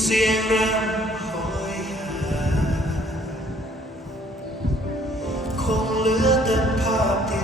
เสียงรำโหยหาคงเหลือแต่ภาพที่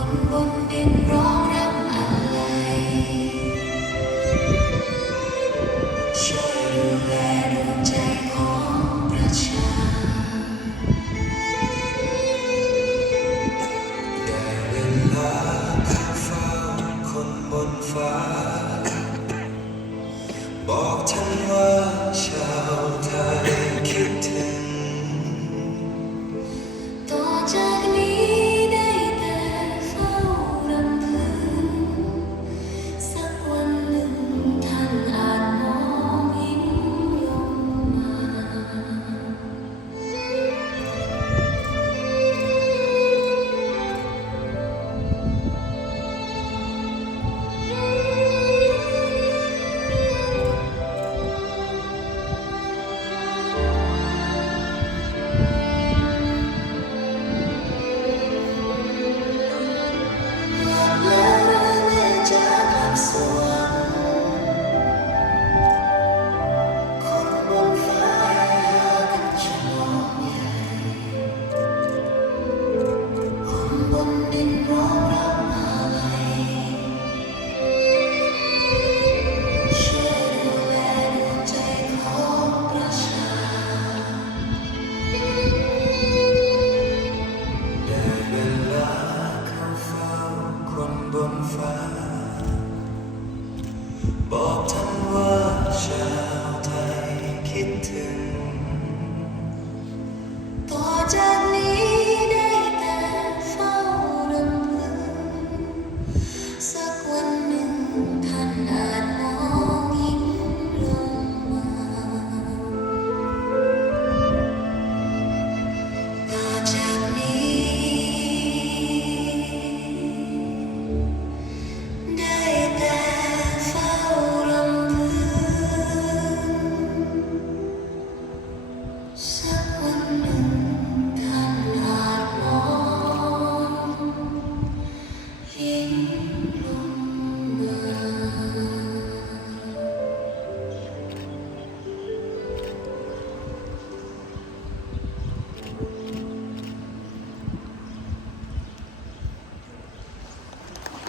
คนบนดินร้องรำอะไรช่วยดูดใจของประชา ได้เวลาเฝ้าคนบนฟ้า บอกฉันว่าชาวไทย ฟ้า บอกท่านว่าชาวไทยคิดถึง